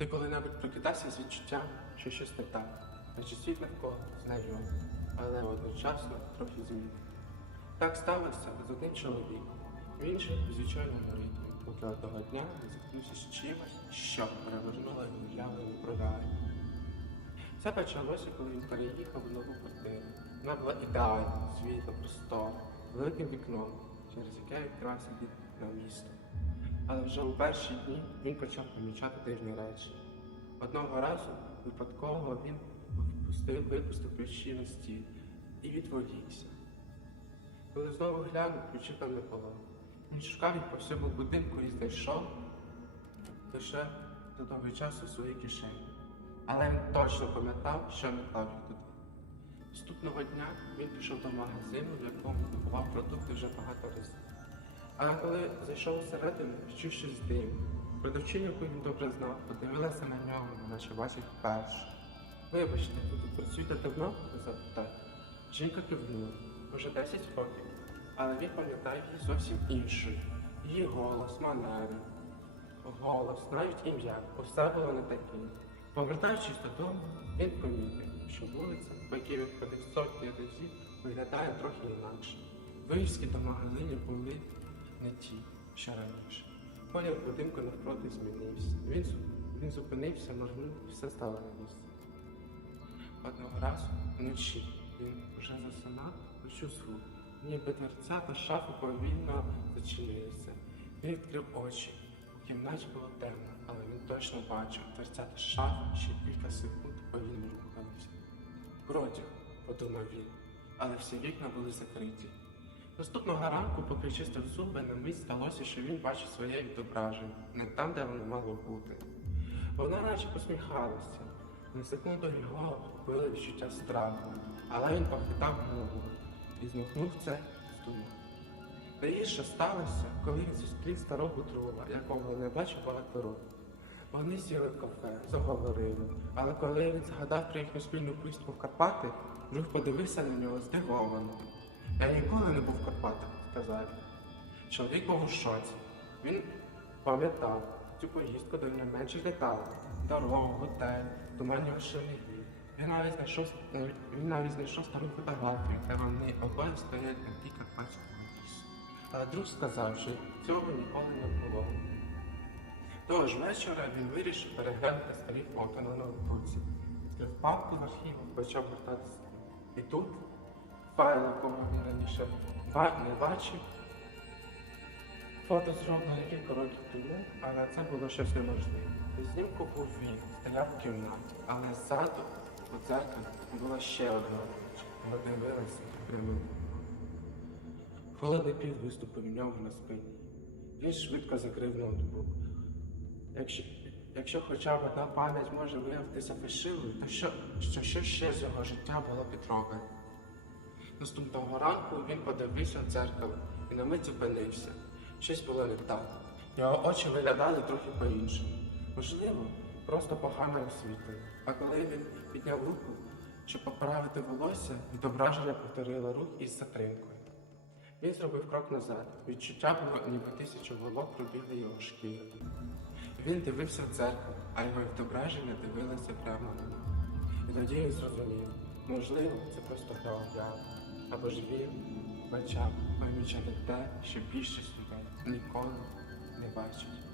Ти коли-небудь прокидався з відчуттям, що щось не так, наче світ навколо знайомий, але одночасно трохи змінив. Так сталося з одним чоловіком. Він жив у звичайному поки одного дня зіткнувся з чимось, що перевернуло його уявлення про далі. Це почалося, коли він переїхав в нову квартиру. Вона була ідеальна, світла, простора, великим вікном, через яке відкривався від на місто. Але вже у перші дні він почав помічати дивні речі. Одного разу випадково він впустив, випустив ключі на стіл і відволікся. Коли знову глянув, ключі там не було. Він шукав їх по всьому будинку і знайшов лише до того часу в своїй кишені. Але він точно пам'ятав, що не клав їх туди. Наступного дня він пішов до магазину, в якому купував продукти вже багато разів. А коли зайшов всередину, відчув щось дивне. Продавчиня, яку він добре знав, подивилася на нього, наче бачив вперше. Вибачте, ви тут працюєте давно? запитав. Жінка кивнула, може 10 років, але він пам'ятає її зовсім іншою. Її голос, манери, голос, навіть ім'я, усе було не таке. Повертаючись додому, він помітив, що вулиця, по якій він сотні разів, виглядає трохи інакше. Вивіски до магазинів були не ті, що раніше. Колір будинку навпроти змінився. Він, він зупинився, моргнув, і все стало на місце. Одного разу вночі він вже засинав, почув звук. Ніби дверця та шафи повільно зачинилися. Він відкрив очі. У кімнаті було темно, але він точно бачив дверця та шафи ще кілька секунд повільно рухалися. Протяг, подумав він, але всі вікна були закриті. Наступного ранку, поки чистив зуби, на мить сталося, що він бачив своє відображення, не там, де воно мало бути. Вона наче посміхалася. На секунду його було відчуття страху, але він похитав голову і змахнув це з думок. Найгірше сталося, коли він зустрів старого друга, якого не бачив багато років. Вони сіли в кафе, заговорили, але коли він згадав про їхню спільну поїздку в Карпати, друг подивився на нього здивовано. Я ніколи не був в Карпатах, сказав. Чоловік був у шоці. Він пам'ятав цю поїздку до найменших деталей. Дорогу, готель, туманні шелегі. Він навіть знайшов він навіть знайшов стару фотографію, де вони обоє стоять на тій карпатському лісу. Але друг сказав, що цього ніколи не було. Того ж вечора він вирішив переглянути старі фото на ноутбуці. Відкрив папку в архіву, почав вертатися. І тут файл, якого він раніше не бачив. Фото зроблено кілька років тому, але це було щось неможливе. Знімку був він, стояв в кімнаті, але ззаду у дзеркалі була ще одна річ. Вона дивилася прямо. Холодний піт виступив у нього на спині. Він швидко закрив ноутбук. Якщо, якщо хоча б одна пам'ять може виявитися фальшивою, то що, що, що ще з його життя було підроблено? Наступного ранку він подивився в дзеркало і на мить зупинився. Щось було не так. Його очі виглядали трохи по-іншому. Можливо, просто погане освітлення. А коли він підняв руку, щоб поправити волосся, відображення повторило рух із затримкою. Він зробив крок назад. Відчуття було, ніби тисячу волок пробігли його шкіру. Він дивився в дзеркало, а його відображення дивилося прямо на нього. І тоді він зрозумів, можливо, це просто гра уяви. Або ж він почав помічати те, що більшість людей ніколи не бачить.